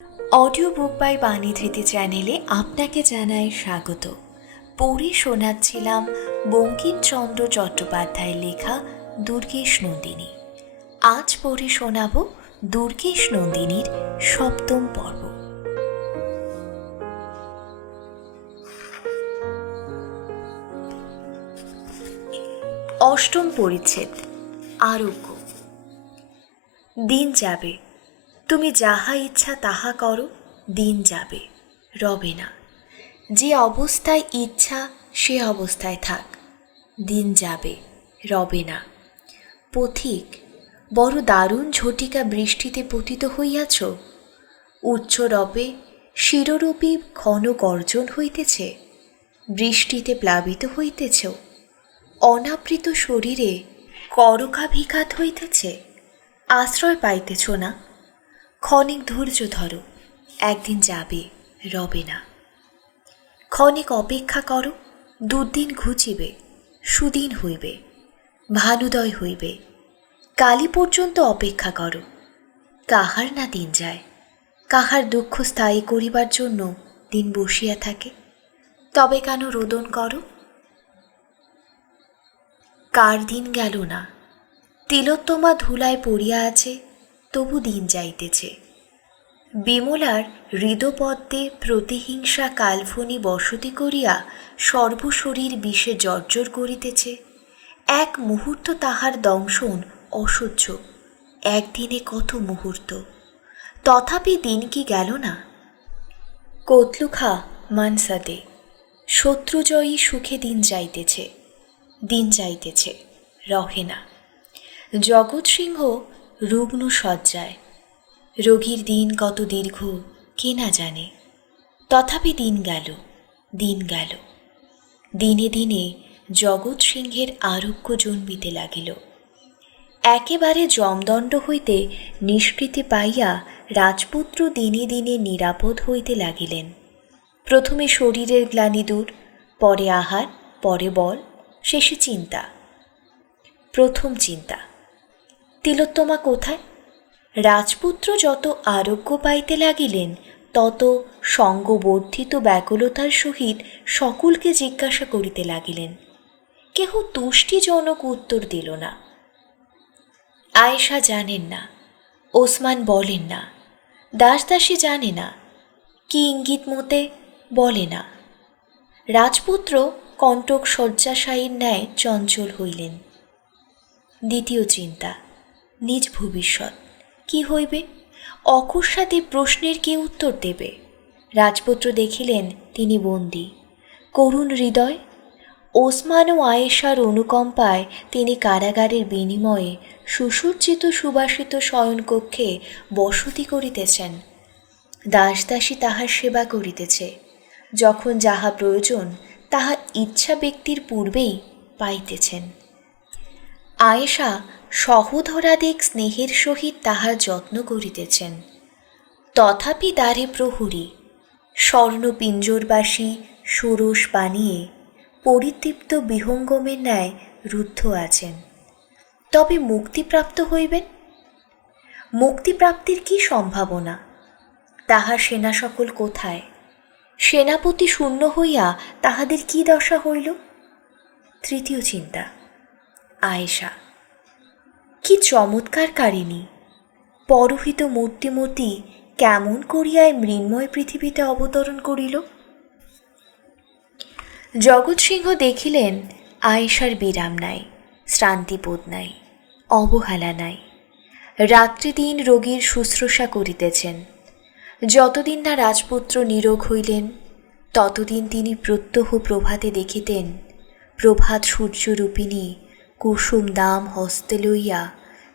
Audio book by বাণী ধৃতি চ্যানেলে আপনাকে জানাই স্বাগত। পড়ে শোনাচ্ছিলাম বঙ্কিমচন্দ্র চট্টোপাধ্যায়ের লেখা দুর্গেশ নন্দিনী। আজ পড়ে শোনাব দুর্গেশ নন্দিনীর সপ্তম পর্ব। অষ্টম পরিচ্ছেদ। আরোগ্য। দিন যাবে, তুমি যাহা ইচ্ছা তাহা করো, দিন যাবে, রবে না। যে অবস্থায় ইচ্ছা সে অবস্থায় থাক, দিন যাবে, রবে না। পথিক, বড় দারুণ ঝটিকা বৃষ্টিতে পতিত হইয়াছ। উচ্চ রবে শিররূপী ঘন গর্জন হইতেছে, বৃষ্টিতে প্লাবিত হইতেছ। অনাবৃত শরীরে করকাভিঘাত হইতেছে, আশ্রয় পাইতেছ না। ক্ষণিক ধৈর্য ধরো, একদিন যাবে, রবে না। ক্ষণিক অপেক্ষা করো, দুর্দিন ঘুচিবে, সুদিন হইবে, ভানুদয় হইবে। কালি পর্যন্ত অপেক্ষা করো। কাহার না দিন যায়, কাহার দুঃখ স্থায়ী করিবার জন্য দিন বসিয়া থাকে। তবে কেন রোদন করো? কার দিন গেল না, তিলোত্তমা ধুলায় পড়িয়া আছে, তবু দিন যাইতেছে। বিমলার হৃদপদ্মে প্রতিহিংসা কালফনি বসতি করিয়া সর্বশরীর বিষে জর্জর করিতেছে। এক মুহূর্ত তাহার দংশন অসহ্য, একদিনে কত মুহূর্ত। তথাপি দিন কি গেল না? কোতলুখা মানসাদে শত্রুজয়ী সুখে দিন যাইতেছে, দিন যাইতেছে, রহে না। জগৎ সিংহ রুগ্ন শয্যায়, রোগীর দিন কত দীর্ঘ কে না জানে। তথাপি দিন গেল, দিন গেল। দিনে দিনে জগৎ সিংহের আরোগ্য জন্মিতে লাগিল। একেবারে যমদণ্ড হইতে নিষ্কৃতি পাইয়া রাজপুত্র দিনে দিনে নিরাপদ হইতে লাগিলেন। প্রথমে শরীরের গ্লানি দূর, পরে আহার, পরে বল, শেষে চিন্তা। প্রথম চিন্তা, তিলোত্তমা কোথায়? রাজপুত্র যত আরোগ্য পাইতে লাগিলেন, তত সঙ্গবর্ধিত ব্যাকুলতার সহিত সকলকে জিজ্ঞাসা করিতে লাগিলেন। কেহ তুষ্টিজনক উত্তর দিল না। আয়েশা জানেন না, ওসমান বলেন না, দাসদাসী জানে না, কি ইঙ্গিত মতে বলে না। রাজপুত্র কণ্টক শয্যাশায়ীর ন্যায় চঞ্চল হইলেন। দ্বিতীয় চিন্তা, নিজ ভবিষ্যৎ কি হইবে? অকস্মাৎ প্রশ্নের কে উত্তর দেবে? রাজপুত্র দেখিলেন তিনি বন্দী, করুণ হৃদয়। ওসমান ও আয়েশার অনুকম্পায় তিনি কারাগারের বিনিময়ে সুসজ্জিত সুবাসিত শয়নকক্ষে বসতি করিতেছেন। দাসদাসী তাহার সেবা করিতেছে। যখন যাহা প্রয়োজন তাহা ইচ্ছা ব্যক্তির পূর্বেই পাইতেছেন। আয়েশা সহোদরাদিক স্নেহের সহিত তাহার যত্ন করিতেছেন। তথাপি দ্বারে প্রহরী স্বর্ণপিঞ্জরবাসী ষোড়শ বানিয়ে পরিতৃপ্ত বিহঙ্গমের ন্যায় রুদ্ধ আছেন। তবে মুক্তিপ্রাপ্ত হইবেন? মুক্তিপ্রাপ্তির কি সম্ভাবনা? তাহার সেনা সকল কোথায়? সেনাপতি শূন্য হইয়া তাহাদের কি দশা হইল? তৃতীয় চিন্তা, আয়েশা কি চমৎকারকারিণী! পরহিত মূর্তিমতী কেমন করিয়ায় মৃন্ময় পৃথিবীতে অবতরণ করিল। জগৎসিংহ দেখিলেন আয়েশার বিরাম নাই, শ্রান্তিবোধ নাই, অবহেলা নাই। রাত্রিদিন রোগীর শুশ্রূষা করিতেছেন। যতদিন না রাজপুত্র নিরোগ হইলেন, ততদিন তিনি প্রত্যহ প্রভাতে দেখিতেন প্রভাত সূর্যরূপিণী কুসুম দাম হস্তে লইয়া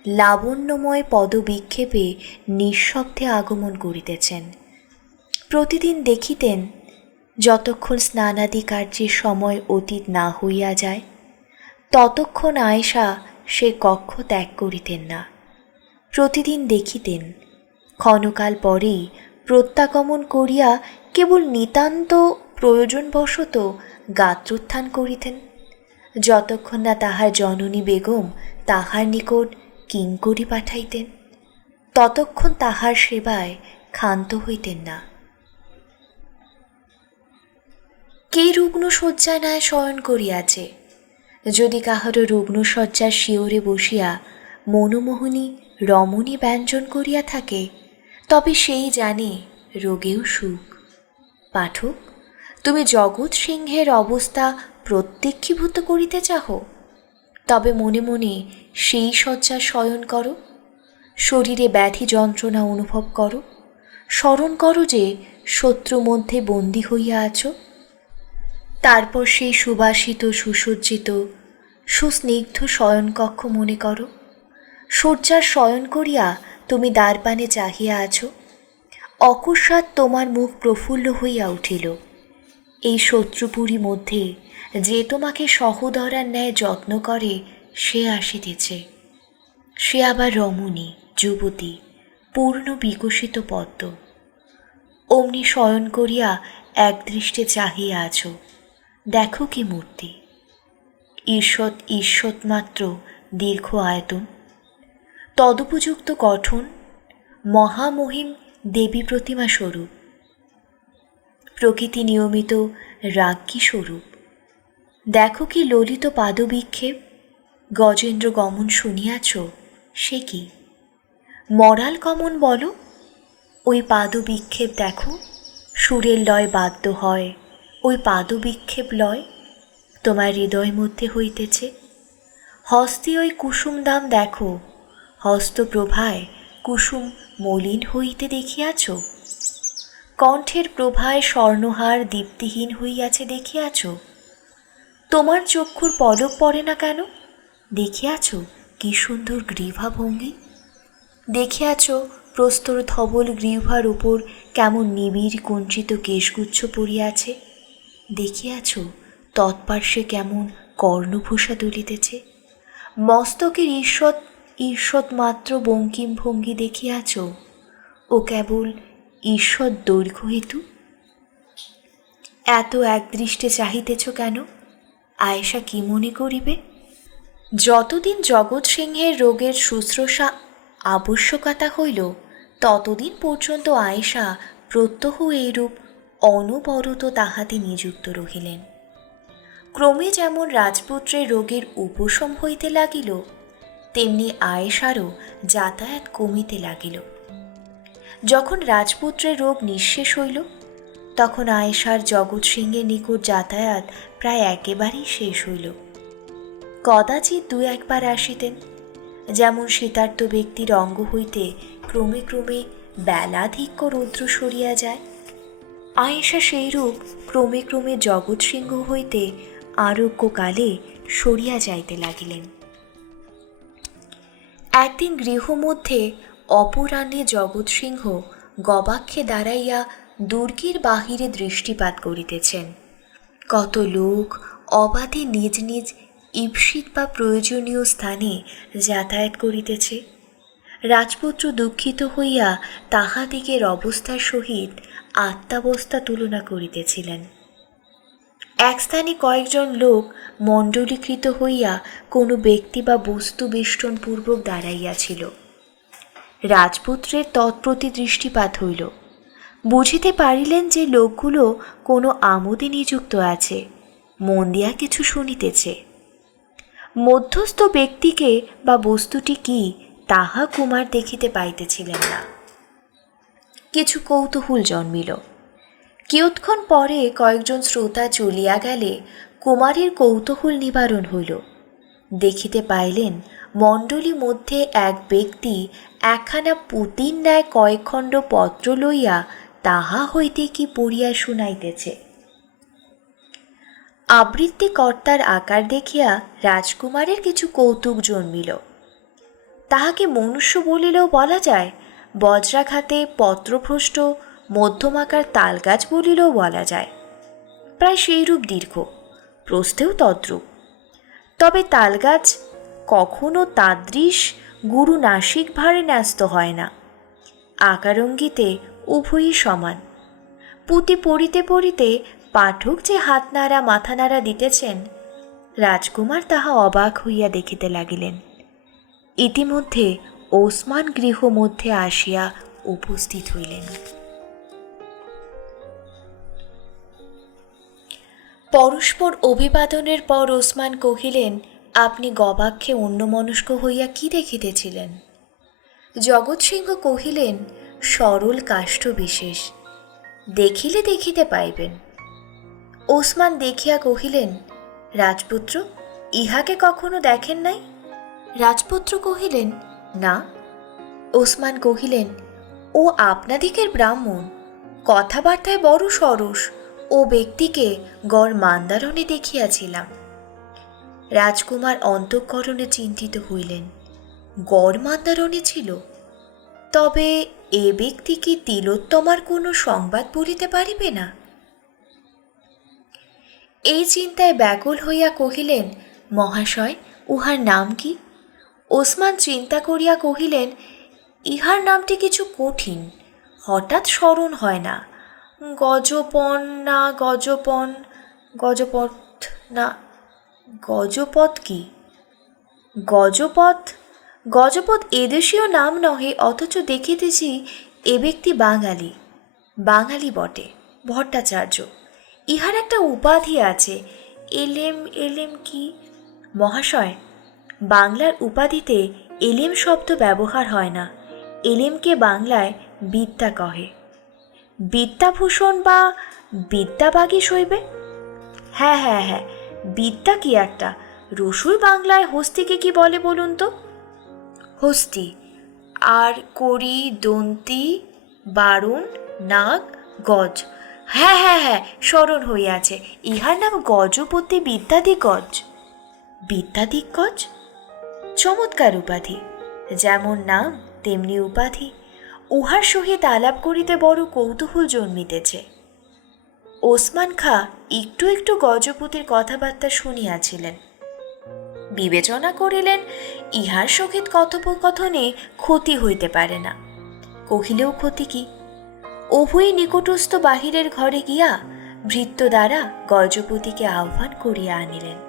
লাবণ্যময় পদবিক্ষেপে নিঃশব্দে আগমন করিতেছেন। প্রতিদিন দেখিতেন যতক্ষণ স্নানাদি কার্যের সময় অতীত না হইয়া যায়, ততক্ষণ আয়েশা সে কক্ষ ত্যাগ করিতেন না। প্রতিদিন দেখিতেন ক্ষণকাল পরেই প্রত্যাগমন করিয়া কেবল নিতান্ত প্রয়োজনবশত গাত্রোত্থান করিতেন। যতক্ষণ না তাহার জননী বেগম তাহার নিকট কিঙ্করী পাঠাইতেন, ততক্ষণ তাহার সেবায় ক্ষান্ত হইতেন না। কে রুগ্ন শয্যায় শয়ন করিয়াছে? যদি কাহারও রুগ্ন শয্যার শিওরে বসিয়া মনোমোহনী রমণী ব্যঞ্জন করিয়া থাকে, তবে সেই জানে রোগেও সুখ। পাঠক, তুমি জগৎ সিংহের অবস্থা প্রত্যক্ষীভূত করিতে চাহ? তবে মনে মনে সেই শয্যা শয়ন করো, শরীরে ব্যাধি যন্ত্রণা অনুভব করো, স্মরণ করো যে শত্রু মধ্যে বন্দী হইয়া আছো। তারপর সেই সুবাসিত সুসজ্জিত সুস্নিগ্ধ শয়নকক্ষ মনে করো। শয্যার শয়ন করিয়া তুমি দ্বারপানে চাহিয়া আছো। অকস্মাৎ তোমার মুখ প্রফুল্ল হইয়া উঠিল। এই শত্রুপুরী মধ্যে যে তোমাকে সহোদরার ন্যায় যত্ন করে সে আসিতেছে। সে আবার রমণী, যুবতী, পূর্ণ বিকশিত পদ্ম। অমনি শয়ন করিয়া একদৃষ্টে চাহিয়া আছো। দেখো কি মূর্তি! ঈষৎ ঈষৎ মাত্র দীর্ঘ আয়তন, তদুপযুক্ত গঠন, মহামহিম দেবী প্রতিমা স্বরূপ, প্রকৃতি নিয়মিত রাজ্ঞী স্বরূপ। দেখো কি ললিত পাদবিক্ষেপ! গজেন্দ্র গমন শুনিয়াছ? সে কি মরাল গমন বলো? ওই পাদবিক্ষেপ দেখো, সুরের লয় বাদ্য হয়, ওই পাদবিক্ষেপ লয় তোমার হৃদয় মধ্যে হইতেছে। হস্তে ওই কুসুম দাম দেখো, হস্তপ্রভায় কুসুম মলিন হইতে দেখিয়াছ? কণ্ঠের প্রভায় স্বর্ণহার দীপ্তিহীন হইয়াছে দেখিয়াছ? তোমার চক্ষুর পলক পড়ে না কেন? দেখিয়াছ কি সুন্দর গ্রীভা ভঙ্গি? দেখিয়াছ প্রস্তর ধবল গ্রীভার উপর কেমন নিবিড় কুঞ্চিত কেশগুচ্ছ পড়িয়াছে? দেখিয়াছ তৎপার্শ্বে কেমন কর্ণভূষা দুলিতেছে? মস্তকের ঈষৎ ঈষৎ মাত্র বঙ্কিম ভঙ্গি দেখিয়াছ? ও কেবল ঈষৎ দৈর্ঘ্য হেতু। এত একদৃষ্টে চাহিতেছ কেন? আয়েশা কি মনে করিবে? যতদিন জগৎ সিংহের রোগের শুশ্রূষা আবশ্যকতা হইল, ততদিন পর্যন্ত আয়েশা প্রত্যহ এইরূপ অনবরত তাহাতে নিযুক্ত রহিলেন। ক্রমে যেমন রাজপুত্রের রোগের উপশম হইতে লাগিল, তেমনি আয়েশারও যাতায়াত কমিতে লাগিল। যখন রাজপুত্রের রোগ নিঃশেষ হইল, তখন আয়েশার জগৎ সিংহের নিকট যাতায়াত প্রায় একেবারেই শেষ হইল। কদাচিৎ দু একবার আসিতেন, যেমন শীতার্ত ব্যক্তির অঙ্গ হইতে ক্রমে ক্রমে বেলাধিক্য রৌদ্র সরিয়া যায়। আয়েশা সেইরূপ ক্রমে ক্রমে জগৎ সিংহ হইতে আরোগ্যকালে সরিয়া যাইতে লাগিলেন। একদিন গৃহমধ্যে অপরাহ্নে জগৎ সিংহ গবাক্ষে দাঁড়াইয়া দুর্গের বাহিরে দৃষ্টিপাত করিতেছেন। কত লোক অবাধে নিজ নিজ ঈপ্সিত বা প্রয়োজনীয় স্থানে যাতায়াত করিতেছে। রাজপুত্র দুঃখিত হইয়া তাহাদিগের অবস্থার সহিত আত্মাবস্থা তুলনা করিতেছিলেন। এক স্থানে কয়েকজন লোক মণ্ডলীকৃত হইয়া কোনো ব্যক্তি বা বস্তু বেষ্টনপূর্বক দাঁড়াইয়াছিল। রাজপুত্রের তৎপ্রতি দৃষ্টিপাত হইল। বুঝিতে পারিলেন যে লোকগুলো কোনো আমোদে নিযুক্ত আছে, মন দিয়া কিছু শুনিতেছে। মধ্যস্থ ব্যক্তিকে বা বস্তুটি কি তাহা কুমার দেখিতে পাইতেছিলেন না। কিছু কৌতূহল জন্মিল। কিয়ৎক্ষণ পরে কয়েকজন শ্রোতা চলিয়া গেলে কুমারের কৌতূহল নিবারণ হইল। দেখিতে পাইলেন মণ্ডলী মধ্যে এক ব্যক্তি একখানা পুঁতির ন্যায় কয়েকখণ্ড পত্র লইয়া তাহা হইতে কি পড়িয়া শুনাইতেছে। আবৃত্তিকর্তার আকার দেখিয়া রাজকুমারের কিছু কৌতুক জন্মিল। তাহাকে মনুষ্য বলিলেও বলা যায়, বজ্রাঘাতে পত্রভ্রষ্ট মধ্যমাকার তালগাছ বলিলেও বলা যায়। প্রায় সেইরূপ দীর্ঘ, প্রস্থেও তদ্রূপ। তবে তালগাছ কখনো তাদৃশ গুরু নাসিক ভারে ন্যস্ত হয় না। আকারঙ্গিতে উভয়ই সমান। পুঁতি পড়িতে পড়িতে পাঠক যে হাত নাড়া মাথা নাড়া দিতেছেন, রাজকুমার তাহা অবাক হইয়া দেখিতে লাগিলেন। ইতিমধ্যে ওসমান গৃহ মধ্যে আসিয়া উপস্থিত হইলেন। পরস্পর অভিবাদনের পর ওসমান কহিলেন, আপনি গবাক্ষে অন্যমনস্ক হইয়া কি দেখিতেছিলেন? জগৎ সিংহ কহিলেন, সরল কাষ্ঠ বিশেষ, দেখিলে দেখিতে পাইবেন। ওসমান দেখিয়া কহিলেন, রাজপুত্র, ইহাকে কখনো দেখেন নাই? রাজপুত্র কহিলেন, না। ওসমান কহিলেন, ও আপনাদিকের ব্রাহ্মণ, কথাবার্তায় বড় সরস, ও ব্যক্তিকে গড় মান্দারণে দেখিয়াছিলাম। রাজকুমার অন্তঃকরণে চিন্তিত হইলেন, গড় মান্দারণে ছিল? তবে এ ব্যক্তি কি তিলোত্তমার কোনো সংবাদ বলিতে পারিবে না? এই চিন্তায় ব্যাকুল হইয়া কহিলেন, মহাশয়, উহার নাম কি? ওসমান চিন্তা করিয়া কহিলেন, ইহার নামটি কিছু কঠিন, হঠাৎ স্মরণ হয় না। গজপন না গজপন, গজপথ না গজপথ কি? গজপথ, গজপথ এদেশীয় নাম নহে, অথচ দেখিতেছি এ ব্যক্তি বাঙালি। বাঙালি বটে, ভট্টাচার্য। ইহার একটা উপাধি আছে, এলেম। এলেম কি? মহাশয়, বাংলার উপাধিতে এলেম শব্দ ব্যবহার হয় না। এলেমকে বাংলায় বিদ্যা কহে। বিদ্যাভূষণ বা বিদ্যাবাগীশ হইবে। হ্যাঁ হ্যাঁ হ্যাঁ, বিদ্যা কি একটা। রসুল বাংলায় হস্তিকে কি বলে বলুন তো? হস্তি। আর করি, দন্তি, বারুণ, নাগ, গজ। হ্যাঁ হ্যাঁ হ্যাঁ, স্মরণ হইয়াছে, ইহার নাম গজপতি বিদ্যাদিগজ। বিদ্যাদিগজ? চমৎকার উপাধি, যেমন নাম তেমনি উপাধি। উহার সহিত আলাপ করিতে বড় কৌতূহল জন্মিতেছে। ওসমান খাঁ একটু একটু গজপতির কথাবার্তা শুনিয়াছিলেন। বিবেচনা করিলেন, ইহার সহিত কথোপকথনে ক্ষতি হইতে পারে না। কহিলেও ক্ষতি কি? উভয়ই নিকটস্থ বাহিরের ঘরে গিয়া ভৃত্য দ্বারা গজপতিকে আহ্বান করিয়া আনিলেন।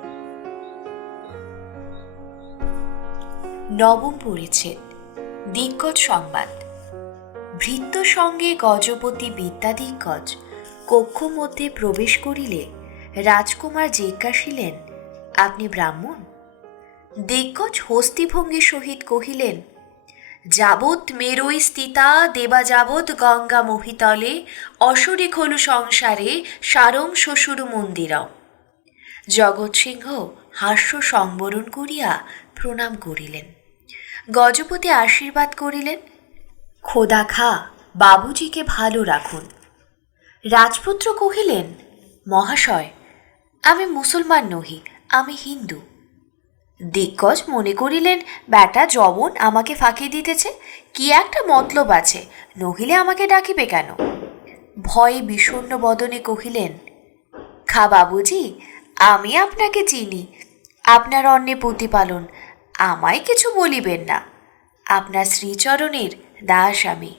নবম পরিচ্ছেদ, দিগ্গজ সংবাদ। ভৃত্য সঙ্গে গজপতি বিদ্যাদিগ্গজ কক্ষ মধ্যে প্রবেশ করিলে রাজকুমার জিজ্ঞাসিলেন, আপনি ব্রাহ্মণ? দিগ্গজ হস্তিভঙ্গির সহিত কহিলেন, যাবৎ মেরৈ স্থিতা দেবা যাবৎ গঙ্গা মহিতলে অসরে খলু সংসারে সারং শ্বশুর মন্দিরম। জগৎ সিংহ হাস্য সংবরণ করিয়া প্রণাম করিলেন। গজপতি আশীর্বাদ করিলেন, খোদা খা, বাবুজিকে ভালো রাখুন। রাজপুত্র কহিলেন, মহাশয়, আমি মুসলমান নহি, আমি হিন্দু। দিগ্গজ মনে করিলেন, ব্যাটা জবন আমাকে ফাঁকি দিতেছে, কি একটা মতলব আছে, নহিলে আমাকে ডাকিবে কেন? ভয়ে বিষণ্ণ বদনে কহিলেন, খা বাবুজি, আমি আপনাকে চিনি, আপনার অন্নে প্রতিপালন, আমায় কিছু বলিবেন না, আপনার শ্রীচরণের দাস আমি।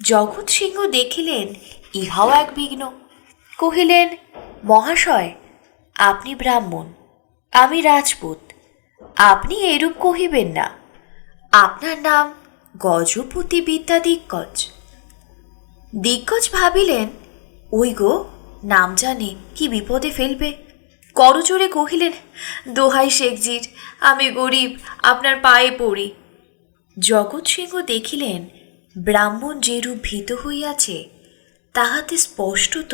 জগৎ সিংহ দেখিলেন ইহাও এক বিঘ্ন, কহিলেন, মহাশয়, আপনি ব্রাহ্মণ, আমি রাজপুত, আপনি এরূপ কহিবেন না। আপনার নাম গজপতি বিদ্যাদিগ্গজ। দিগ্গজ ভাবিলেন, ওই গো, নাম জানে কি বিপদে ফেলবে। করজোরে কহিলেন, দোহাই শেখজির, আমি গরিব, আপনার পায়ে পড়ি। জগৎ সিংহ দেখিলেন ব্রাহ্মণ যেরূপ ভীত হইয়াছে, তাহাতে স্পষ্টত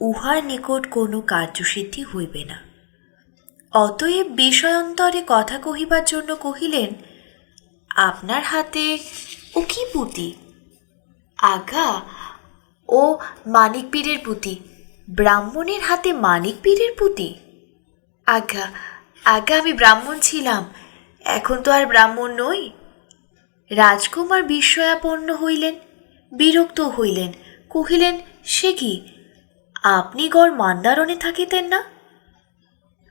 উহার নিকট কোনো কার্যসিদ্ধি হইবে না। অতএব বিষয়ান্তরে কথা কহিবার জন্য কহিলেন, আপনার হাতে ও কি পুঁতি? আজ্ঞা, ও মানিক পীরের পুঁতি। ব্রাহ্মণের হাতে মানিক পীরের পুঁতি? আজ্ঞা, আজ্ঞা, আমি ব্রাহ্মণ ছিলাম, এখন তো আর ব্রাহ্মণ নই। রাজকুমার বিস্ময়াপন্ন হইলেন, বিরক্ত হইলেন, কহিলেন, সে কি, আপনি গড় মান্দারণে থাকিতেন না?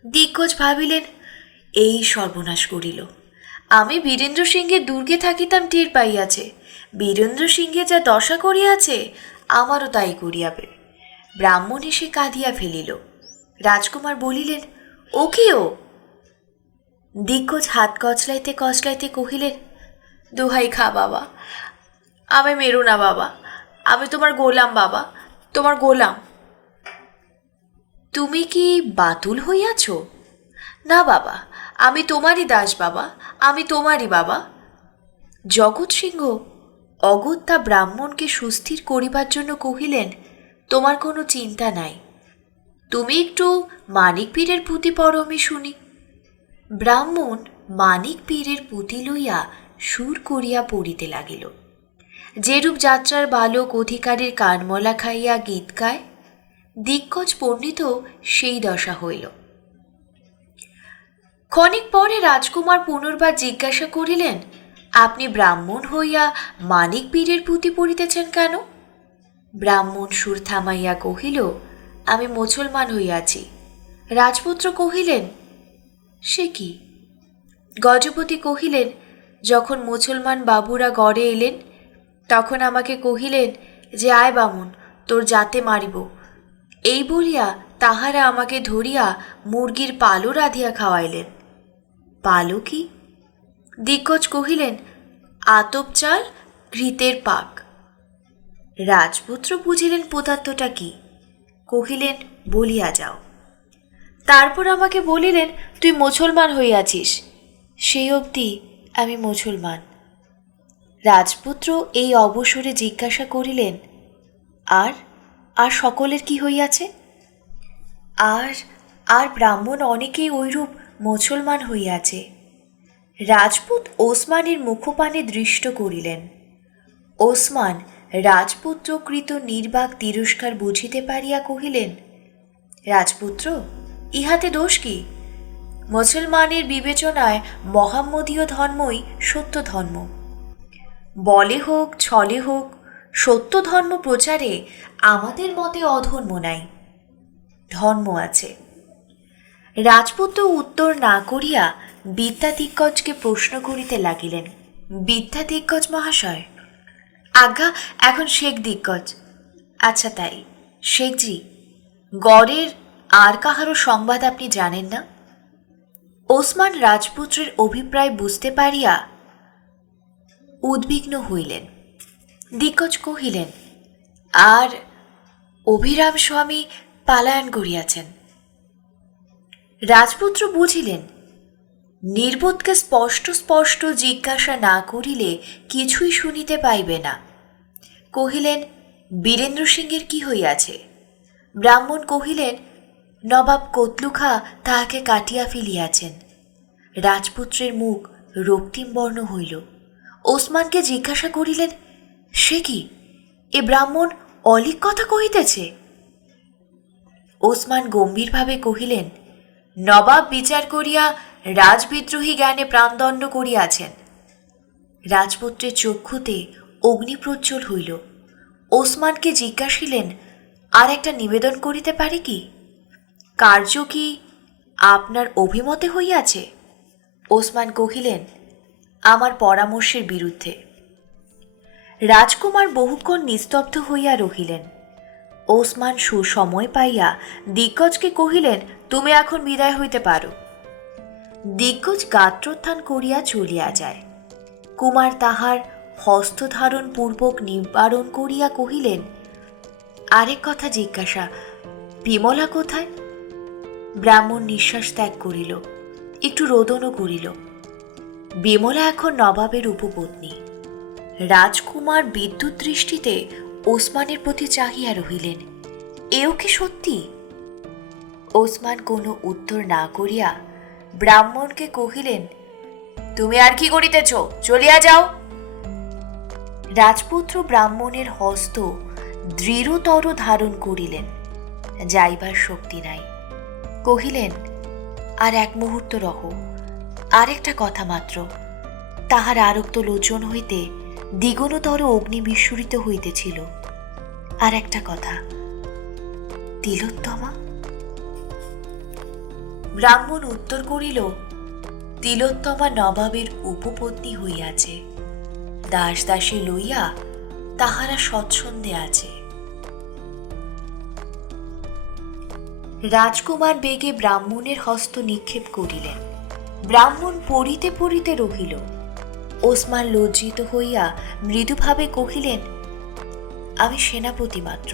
দিগ্গজ ভাবিলেন, এই সর্বনাশ করিল। আমি বীরেন্দ্র সিংহের দুর্গে থাকিতাম টের পাইয়াছে, বীরেন্দ্র সিংহে যা দশা করিয়াছে আমারও তাই করিয়াবে। ব্রাহ্মণ এসে কাঁদিয়া ফেলিল। রাজকুমার বলিলেন, ও কি ও? দিগ্গজ হাত কচলাইতে কচলাইতে কহিলেন, দোহাই খা বাবা, আমি মেরো না বাবা, আমি তোমার গোলাম বাবা, তোমার গোলাম। তুমি কি বাতুল হইয়াছ? না বাবা, আমি তোমারই দাস বাবা, আমি তোমারই বাবা। জগৎ সিংহ অগত্যা ব্রাহ্মণকে সুস্থির করিবার জন্য কহিলেন, তোমার কোনো চিন্তা নাই, তুমি একটু মানিক পীরের পুঁতি পড়ো আমি শুনি। ব্রাহ্মণ মানিক পীরের পুঁতি লইয়া সুর করিয়া পড়িতে লাগিল। যেরূপ যাত্রার বালক অধিকারীর কানমলা খাইয়া গীত গায়, দিগ্গজ পণ্ডিত সেই দশা হইল। ক্ষণিক পরে রাজকুমার পুনর্বার জিজ্ঞাসা করিলেন, আপনি ব্রাহ্মণ হইয়া মানিক পীরের পুঁতি পড়িতেছেন কেন? ব্রাহ্মণ সুর থামাইয়া কহিল, আমি মুসলমান হইয়াছি। রাজপুত্র কহিলেন, সে কি? গজপতি কহিলেন, যখন মুসলমান বাবুরা গড়ে এলেন তখন আমাকে কহিলেন যে, আয় বামুন, তোর জাতে মারিব। এই বলিয়া তাহারা আমাকে ধরিয়া মুরগির পালও রাধিয়া খাওয়াইলেন। পালও কি? দিগ্গজ কহিলেন, আতপ চাল, ঘৃতের পাক। রাজপুত্র বুঝিলেন পদার্থটা কি, কহিলেন, বলিয়া যাও। তারপর আমাকে বলিলেন, তুই মুসলমান হইয়াছিস। সেই অবধি আমি মুসলমান। রাজপুত্র এই অবসরে জিজ্ঞাসা করিলেন, আর আর সকলের কি হইয়াছে? আর আর ব্রাহ্মণ অনেকেই ঐরূপ মুসলমান হইয়াছে। রাজপুত ওসমানের মুখপানে দৃষ্ট করিলেন। ওসমান রাজপুত্রকৃত নির্বাক তিরস্কার বুঝিতে পারিয়া কহিলেন, রাজপুত্র, ইহাতে দোষ কি? মুসলমানের বিবেচনায় মহাম্মদীয় ধর্মই সত্য ধর্ম। বলে হোক ছলে হোক, সত্য ধর্ম প্রচারে আমাদের মতে অধর্ম নাই, ধর্ম আছে। রাজপুত্র উত্তর না করিয়া বিদ্যাদিগ্গজকে প্রশ্ন করিতে লাগিলেন, বিদ্যাদিগ্গজ মহাশয়? আজ্ঞা, এখন শেখ দিগ্গজ। আচ্ছা তাই, শেখজি, গড়ের আর কাহারও সংবাদ আপনি জানেন না? ওসমান রাজপুত্রের অভিপ্রায় বুঝতে পারিয়া উদ্বিগ্ন হইলেন। দিগ্গজ কহিলেন, আর অভিরাম স্বামী পালায়ন করিয়াছেন। রাজপুত্র বুঝিলেন নির্বোধকে স্পষ্ট স্পষ্ট জিজ্ঞাসা না করিলে কিছুই শুনিতে পাইবে না। কহিলেন, বীরেন্দ্র সিংহের কি হইয়াছে? ব্রাহ্মণ কহিলেন, নবাব কতলু খাঁ তাহাকে কাটিয়া ফেলিয়াছেন। রাজপুত্রের মুখ রক্তিম বর্ণ হইল। ওসমানকে জিজ্ঞাসা করিলেন, সে কি, এ ব্রাহ্মণ অলিক কথা কহিতেছে? ওসমান গম্ভীরভাবে কহিলেন, নবাব বিচার করিয়া রাজবিদ্রোহী জ্ঞানে প্রাণদণ্ড করিয়াছেন। রাজপুত্রের চক্ষুতে অগ্নিপ্রজ্জ্বল হইল। ওসমানকে জিজ্ঞাসিলেন, আর একটা নিবেদন করিতে পারি কি? কার্য কি আপনার অভিমতে হইয়াছে? ওসমান কহিলেন, আমার পরামর্শের বিরুদ্ধে। রাজকুমার বহুক্ষণ নিস্তব্ধ হইয়া রহিলেন। ওসমান সুসময় পাইয়া দিগ্গজকে কহিলেন, তুমি এখন বিদায় হইতে পারো। দিগ্গজ গাত্রোত্থান করিয়া চলিয়া যায়। কুমার তাহার হস্তধারণ পূর্বক নিবারণ করিয়া কহিলেন, আরেক কথা জিজ্ঞাসা, বিমলা কোথায়? ব্রাহ্মণ নিঃশ্বাস ত্যাগ করিল, একটু রোদনও করিল। বিমলা এখন নবাবের উপপত্নী। রাজকুমার বিদ্যুৎ দৃষ্টিতে ওসমানের প্রতি চাহিয়া রহিলেন, এও কি সত্যি? ওসমান কোনো উত্তর না করিয়া ব্রাহ্মণকে কহিলেন, তুমি আর কি করিতেছ, চলিয়া যাও। রাজপুত্র ব্রাহ্মণের হস্ত দৃঢ়তর ধারণ করিলেন, যাইবার শক্তি নাই। কহিলেন, আর এক মুহূর্ত রহ, আরেকটা কথা মাত্র। তাহার আরক্ত লোচন হইতে দ্বিগুণতর অগ্নি বিস্ফুরিত হইতেছিল। আর একটা কথা, তিলোত্তমা? ব্রাহ্মণ উত্তর করিল, তিলোত্তমা নবাবের উপপত্নী হইয়াছে, দাস দাসী লইয়া তাহারা স্বচ্ছন্দে আছে। রাজকুমার বেগে ব্রাহ্মণের হস্ত নিক্ষেপ করিলেন। ব্রাহ্মণ পড়িতে পড়িতে রহিল। ওসমান লজ্জিত হইয়া মৃদুভাবে কহিলেন, আমি সেনাপতি মাত্র।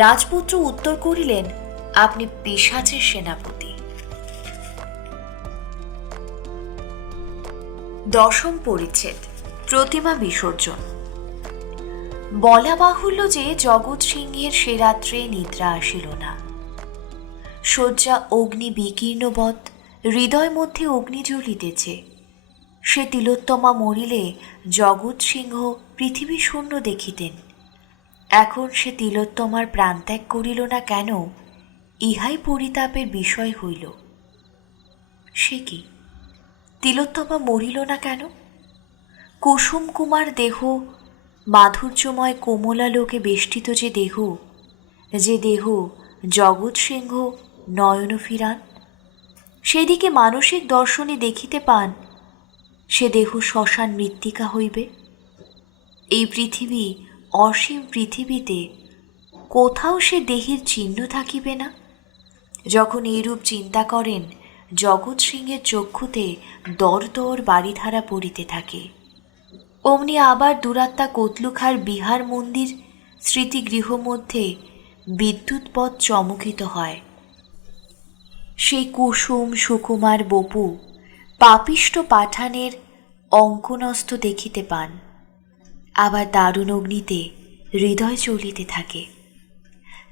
রাজপুত্র উত্তর করিলেন, আপনি পিশাচের সেনাপতি। 10ম পরিচ্ছেদ, প্রতিমা বিসর্জন। বলা বাহুল্য যে জগৎ সিংহের সে রাত্রে নিদ্রা আসিল না। শয্যা অগ্নি বিকীর্ণবৎ, হৃদয় মধ্যে অগ্নি জ্বলিতেছে। সে তিলোত্তমা মরিলে জগৎ সিংহ পৃথিবী শূন্য দেখিতেন। এখন সে তিলোত্তমার প্রাণত্যাগ করিল না কেন, ইহাই পরিতাপের বিষয় হইল। সে কি, তিলোত্তমা মরিল না কেন? কুসুম কুমার দেহ, মাধুর্যময় কোমলালোকে বেষ্টিত যে দেহ জগৎ সিংহ নয়ন ফিরান, সেদিকে মানসিক দর্শনে দেখিতে পান, সে দেহ শ্মশান মৃত্তিকা হইবে। এই পৃথিবী, অসীম পৃথিবীতে কোথাও সে দেহের চিহ্ন থাকিবে না। যখন এইরূপ চিন্তা করেন, জগৎ সিংহের চক্ষুতে দর দর বাড়িধারা পড়িতে থাকে। অমনি আবার দুরাত্মা কতলুখার বিহার মন্দির স্মৃতিগৃহ মধ্যে বিদ্যুৎপথ চমকিত হয়। সেই কুসুম সুকুমার বপু পাপিষ্ট পাঠানের অঙ্কনস্থ দেখিতে পান। আবার দারুণ অগ্নিতে হৃদয় চলিতে থাকে।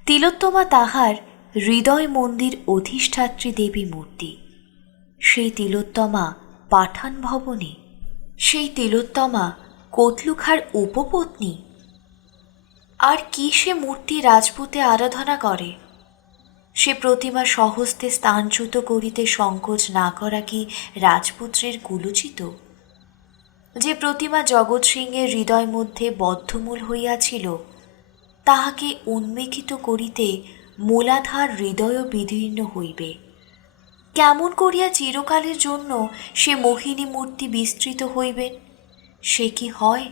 তিলোত্তমা তাহার হৃদয় মন্দির অধিষ্ঠাত্রী দেবী মূর্তি। সেই তিলোত্তমা পাঠান ভবনে, সেই তিলোত্তমা কতলুখার উপপত্নী। আর কি সে মূর্তি রাজপুতে আরাধনা করে? সে প্রতিমা স্বহস্তে স্থানচ্যুত করিতে সংকোচ না করা কি রাজপুত্রের কুলুচিত? যে প্রতিমা জগৎ সিংহের হৃদয় মধ্যে বদ্ধমূল হইয়াছিল, তাহাকে উন্মেখিত করিতে মূলাধার হৃদয় বিদীর্ণ হইবে। কেমন করিয়া চিরকালের জন্য সে মোহিনী মূর্তি বিস্তৃত হইবেন? সে কি হয়?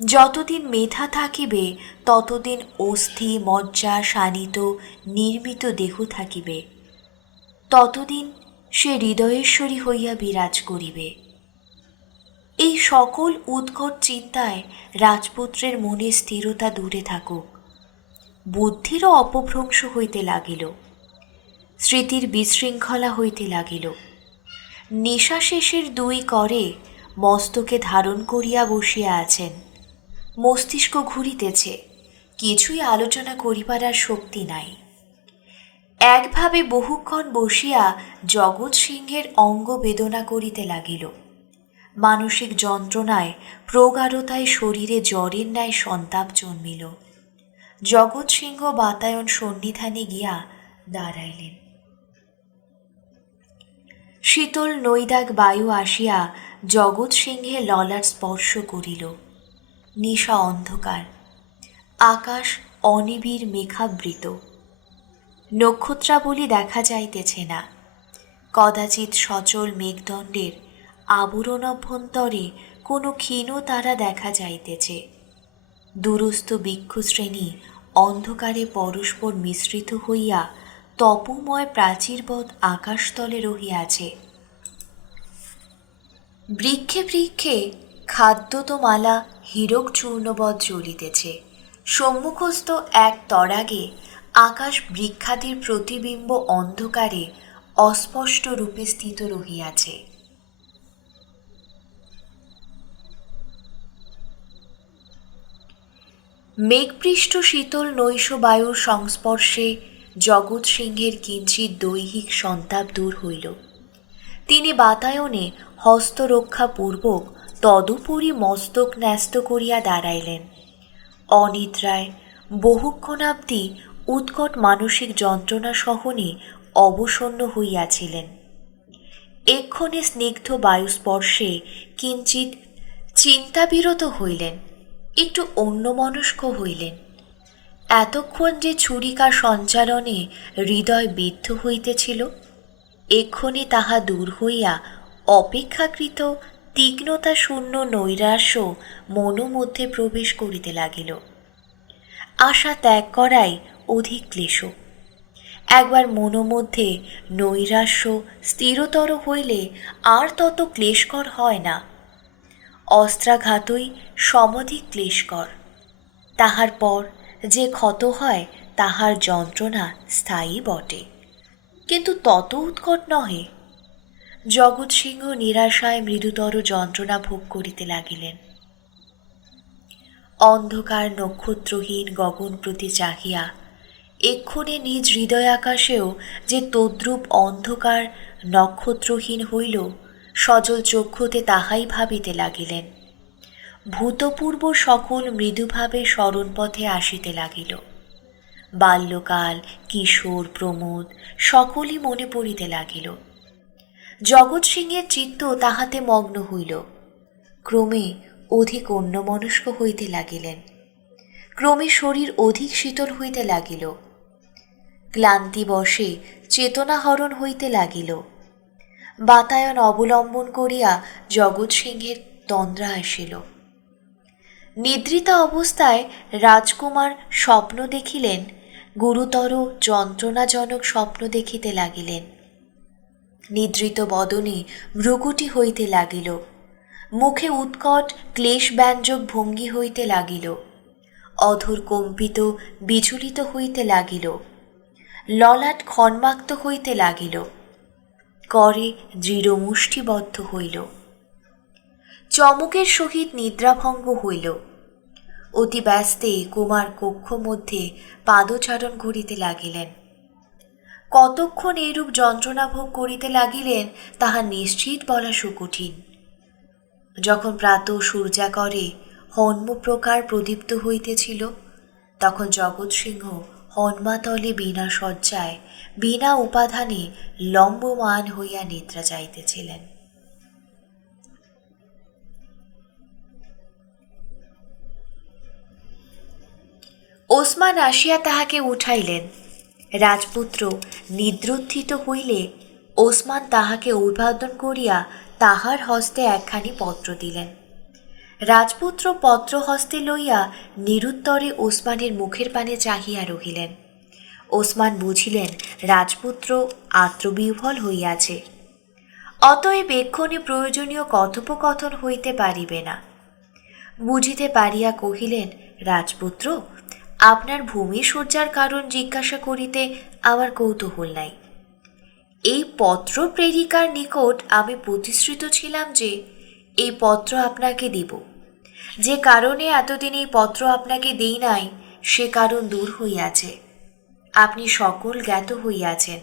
যতদিন মেধা থাকিবে ততদিন অস্থি মজ্জা শানিত নির্মিত দেহ থাকিবে, ততদিন সে হৃদয়েশ্বরী হইয়া বিরাজ করিবে। এই সকল উৎকট চিন্তায় রাজপুত্রের মনে স্থিরতা দূরে থাকুক। বুদ্ধিরও অপভ্রংশ হইতে লাগিল, স্মৃতির বিশৃঙ্খলা হইতে লাগিল। নিশাশেষের 2 করে মস্তকে ধারণ করিয়া বসিয়া আছেন। মস্তিষ্ক ঘুরিতেছে, কিছুই আলোচনা করিবার আর শক্তি নাই। একভাবে বহুক্ষণ বসিয়া জগৎ সিংহের অঙ্গ বেদনা করিতে লাগিল। মানসিক যন্ত্রণায় প্রগাঢ়তায় শরীরে জ্বরের ন্যায় সন্তাপ জন্মিল। জগৎ সিংহ বাতায়ন সন্নিধানে গিয়া দাঁড়াইলেন। শীতল নৈদাগ বায়ু আসিয়া জগৎ সিংহে ললাট স্পর্শ করিল। নিশা অন্ধকার, আকাশ অনিবিড় মেঘাবৃত, নক্ষত্রাবলী দেখা যাইতেছে না। কদাচিৎ সচল মেঘদণ্ডের আবরণাভ্যন্তরে কোনো ক্ষীণ তারা দেখা যাইতেছে। দূরস্থ বৃক্ষশ্রেণী অন্ধকারে পরস্পর মিশ্রিত হইয়া তপময় প্রাচীরবৎ আকাশতলে রহিয়াছে। বৃক্ষে বৃক্ষে খাদ্যতমালা হীরক চূর্ণবৎ জ্বলিতেছে। সম্মুখস্থ এক তরাগে আকাশ বৃক্ষাদির প্রতিবিম্ব অন্ধকারে অস্পষ্ট রূপে স্থিত রহিয়াছে। মেঘপৃষ্ট শীতল নৈশ বায়ুর সংস্পর্শে জগৎ সিংহের কিঞ্চিৎ দৈহিক সন্তাপ দূর হইল। তিনি বাতায়নে হস্তরক্ষাপূর্বক তদুপরি মস্তক ন্যস্ত করিয়া দাঁড়াইলেন। অনিদ্রায় বহুক্ষণাবধি উৎকট মানসিক যন্ত্রণা সহনে অবসন্ন হইয়াছিলেন। এক্ষণে স্নিগ্ধ বায়ুস্পর্শে কিঞ্চিৎ চিন্তাবিরত হইলেন, একটু অন্যমনস্ক হইলেন। এতক্ষণ যে ছুরিকা সঞ্চালনে হৃদয় বিদ্ধ হইতেছিল, এক্ষণে তাহা দূর হইয়া অপেক্ষাকৃত তীক্ষ্ণতা শূন্য নৈরাশ্য মনোমধ্যে প্রবেশ করিতে লাগিল। আশা ত্যাগ করাই অধিক ক্লেশ। একবার মনোমধ্যে নৈরাশ্য স্থিরতর হইলে আর তত ক্লেশকর হয় না। অস্ত্রাঘাতই সমধিক ক্লেশকর। তাহার পর যে ক্ষত হয় তাহার যন্ত্রণা স্থায়ী বটে, কিন্তু তত উৎকট নহে। জগৎ সিংহ নিরাশায় মৃদুতর যন্ত্রণা ভোগ করিতে লাগিলেন। অন্ধকার নক্ষত্রহীন গগন প্রতি চাহিয়া এক্ষণে নিজ হৃদয় আকাশেও যে তদ্রূপ অন্ধকার নক্ষত্রহীন হইল, সজল চক্ষুতে তাহাই ভাবিতে লাগিলেন। ভূতপূর্ব সকল মৃদুভাবে স্মরণপথে আসিতে লাগিল। বাল্যকাল, কিশোর, প্রমোদ সকলই মনে পড়িতে লাগিল। জগৎ সিংহের চিত্ত তাহাতে মগ্ন হইল। ক্রমে অধিক অন্যমনস্ক হইতে লাগিলেন। ক্রমে শরীর অধিক শীতল হইতে লাগিল। ক্লান্তিবশে চেতনাহরণ হইতে লাগিল। বাতায়ন অবলম্বন করিয়া জগৎ সিংহের তন্দ্রা আসিল। নিদ্রিতা অবস্থায় রাজকুমার স্বপ্ন দেখিলেন, গুরুতর যন্ত্রণাজনক স্বপ্ন দেখিতে লাগিলেন। নিদ্রিত বদনে ভ্রুকুটি হইতে লাগিল, মুখে উৎকট ক্লেশব্যঞ্জক ভঙ্গি হইতে লাগিল, অধর কম্পিত বিচলিত হইতে লাগিল, ললাট ক্ষন্মাক্ত হইতে লাগিল, করে দৃঢ় মুষ্টিবদ্ধ হইল। চমকের সহিত নিদ্রাভঙ্গ হইল। অতি ব্যস্তে কুমার কক্ষ মধ্যে পাদচারণ করিতে লাগিলেন। কতক্ষণ এইরূপ যন্ত্রণা ভোগ করিতে লাগিলেন তাহা নিশ্চিত বলা সুকঠিন। যখন প্রাতঃ সূর্যাকরে হন্মপ্রকার প্রদীপ্ত হইতেছিল, তখন জগৎ সিংহ হন্মাতলে বিনা শয্যায় বিনা উপাধানে লম্বমান হইয়া নিদ্রা যাইতেছিলেন। ওসমান আসিয়া তাহাকে উঠাইলেন। রাজপুত্র নিদ্রোত্থিত হইলে ওসমান তাহাকে অভিবাদন করিয়া তাহার হস্তে একখানি পত্র দিলেন। রাজপুত্র পত্র হস্তে লইয়া নিরুত্তরে ওসমানের মুখের পানে চাহিয়া রহিলেন। ওসমান বুঝিলেন রাজপুত্র আত্মবিহ্বল হইয়াছে, অতএব এক্ষণে প্রয়োজনীয় কথোপকথন হইতে পারিবে না। বুঝিতে পারিয়া কহিলেন, রাজপুত্র, আপনার ভূমিশয্যার কারণ জিজ্ঞাসা করিতে আমার কৌতূহল নাই। এই পত্র প্রেরিকার নিকট আমি প্রতিশ্রুত ছিলাম যে এই পত্র আপনাকে দিব। যে কারণে এতদিন এই পত্র আপনাকে দেই নাই, সে কারণ দূর হইয়াছে। আপনি সকল জ্ঞাত হইয়াছেন,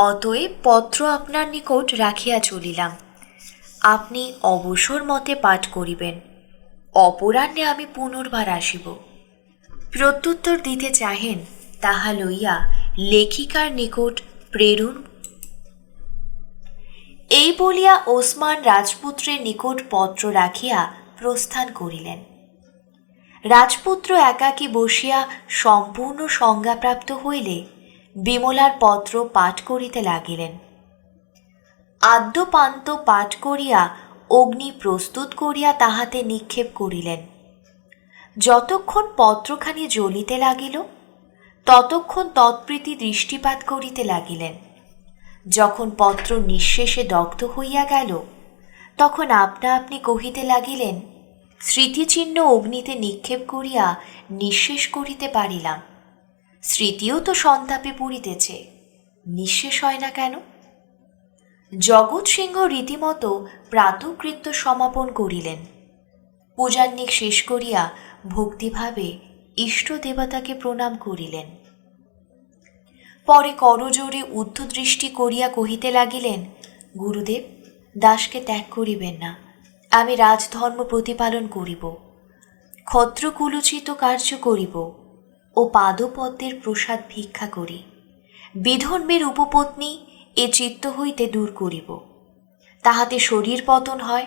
অতএব পত্র আপনার নিকট রাখিয়া চলিলাম। আপনি অবসর মতে পাঠ করিবেন। অপরাহ্নে আমি পুনর্বার আসিব। প্রত্যুত্তর দিতে চাহেন, তাহা লইয়া লেখিকার নিকট প্রেরণ। এই বলিয়া ওসমান রাজপুত্রের নিকট পত্র রাখিয়া প্রস্থান করিলেন। রাজপুত্র একাকী বসিয়া সম্পূর্ণ সংজ্ঞাপ্রাপ্ত হইলে বিমলার পত্র পাঠ করিতে লাগিলেন। আদ্যপান্ত পাঠ করিয়া অগ্নি প্রস্তুত করিয়া তাহাতে নিক্ষেপ করিলেন। যতক্ষণ পত্রখানি জ্বলিতে লাগিল, ততক্ষণ তৎপ্রীতি দৃষ্টিপাত করিতে লাগিলেন। যখন পত্র নিঃশেষে দগ্ধ হইয়া গেল, তখন আপনা আপনি কহিতে লাগিলেন, স্মৃতিচিহ্ন অগ্নিতে নিক্ষেপ করিয়া নিঃশেষ করিতে পারিলাম। স্মৃতিও তো সন্তাপে পুড়িতেছে, নিঃশেষ হয় না কেন? জগৎ সিংহ রীতিমতো প্রাতঃকৃত্য সমাপন করিলেন। পূজান্নিক শেষ করিয়া ভক্তিভাবে ইষ্ট দেবতাকে প্রণাম করিলেন। পরে করজোড়ে ঊর্ধ্বদৃষ্টি করিয়া কহিতে লাগিলেন, গুরুদেব, দাসকে ত্যাগ করিবেন না। আমি রাজধর্ম প্রতিপালন করিব, ক্ষত্রকুলোচিত কার্য করিব ও পাদপদ্মের প্রসাদ ভিক্ষা করি। বিধর্মের উপপত্নী এ চিত্ত হইতে দূর করিব। তাহাতে শরীর পতন হয়,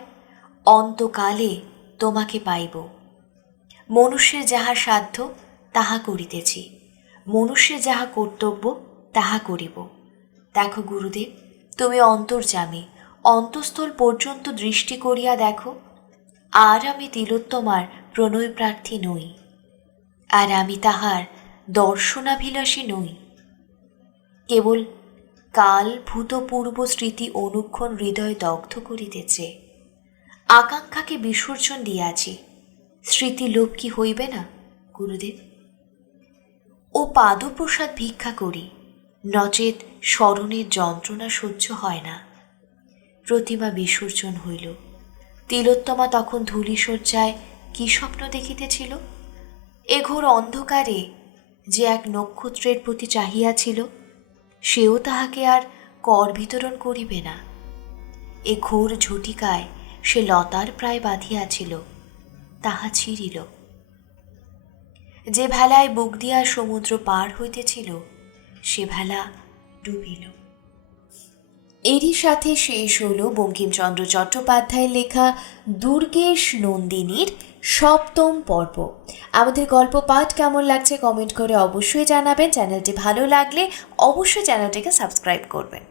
অন্তকালে তোমাকে পাইব। মনুষ্যের যাহা সাধ্য তাহা করিতেছি, মনুষ্যের যাহা কর্তব্য তাহা করিব। দেখো গুরুদেব, তুমি অন্তর্যামী, অন্তঃস্থল পর্যন্ত দৃষ্টি করিয়া দেখো। আর আমি তিলোত্তমার প্রণয় প্রার্থী নই, আর আমি তাহার দর্শনাভিলাষী নই। কেবল কাল ভূতপূর্ব স্মৃতি অনুক্ষণ হৃদয় দগ্ধ করিতেছে। আকাঙ্ক্ষাকে বিসর্জন দিয়াছি, স্মৃতি লোপ কি হইবে না গুরুদেব? ও পাদপ্রসাদ ভিক্ষা করি, নচেত স্মরণের যন্ত্রণা সহ্য হয় না। প্রতিমা বিসর্জন হইল। তিলোত্তমা তখন ধূলিসজ্জায় কি স্বপ্ন দেখিতেছিল? এ ঘোর অন্ধকারে যে এক নক্ষত্রের প্রতি চাহিয়াছিল, সেও তাহাকে আর কর বিতরণ করিবে না। এ ঘোর ঝটিকায় সে লতার প্রায় বাঁধিয়াছিল, তাহা ছিঁড়িল। যে ভেলায় বুক দিয়া সমুদ্র পার হইতেছিল, সে ভেলা ডুবিল। এরই সাথে শেষ হল বঙ্কিমচন্দ্র চট্টোপাধ্যায়ের লেখা দুর্গেশ নন্দিনীর ৭ম পর্ব। আমাদের গল্প পাঠ কেমন লাগছে কমেন্ট করে অবশ্যই জানাবেন। চ্যানেলটি ভালো লাগলে অবশ্যই চ্যানেলটিকে সাবস্ক্রাইব করবেন।